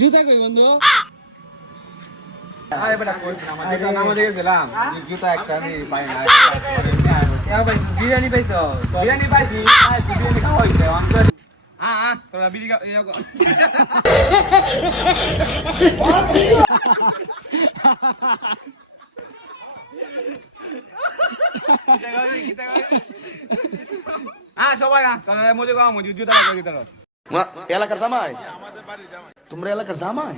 জুতা কই বন্ধু? বিরিয়ানি পাইছ? বিরিয়ানি পাইছি, বিরিয়ানি খাওয়া হয়েছে। তোরা বিড়ি সবাই মজু খাওয়া মজু জুতা রস এলাকার জামাই, তোমরা এলাকার জামাই।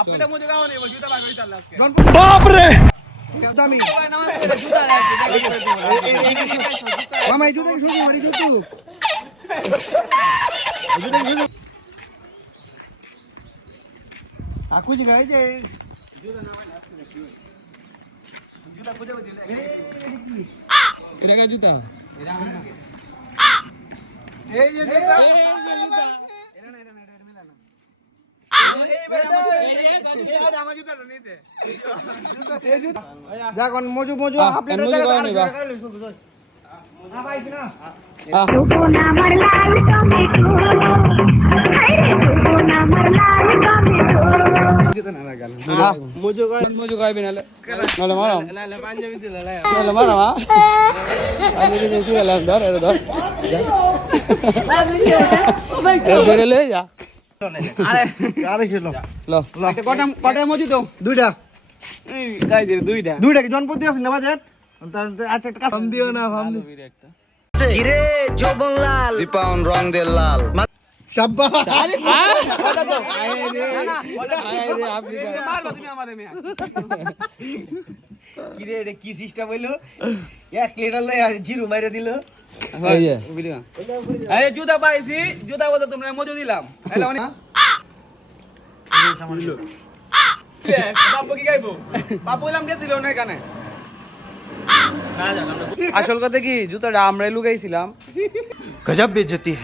আপনারা মজু খাওয়া নেই জুতা বাগ হইতাল আজকে। বাপরে দামি জুতা মামা এই জুতা কি শুনি মারি জুতু আকু জি গায় যে জুতা খুঁজে দিলে এটা কা জুতা? এই যে জুতা দেখুন মজু মজু আপনি মজু খাইবি নালে নালে মারাম নালে মারাম পাঞ্জাবি দিছি গেল ধর এর ধর ধরে লে যা। আরে আরে খেলো লো একটা কটা মজু দাও দুইটা গাই দে দুইটা দুইটা কি জনপতি আছে না বাজেট আচ্ছা একটা কাজ দিও না ফাম দি কিরে যৌবন লাল দীপাউন রং দে লাল শাব্বাস আরে কটা দাও আয় রে আফ্রিকা মারবা তুমি আমারে মিয়া কিরে এটা কি সিস্টেম হইলো 1 লিটার লয় জিরো মাইরা দিল এই যে এই জুতা পাইছি জুতা বলতে তোমরা মজু দিলাম হ্যালো অনেক বাবু কি গাইবো বাবু এলাম গেছিল না এখানে আসল কথা কি জুতাটা আমরাই লুকাইছিলাম। গজব বেইজ্জতি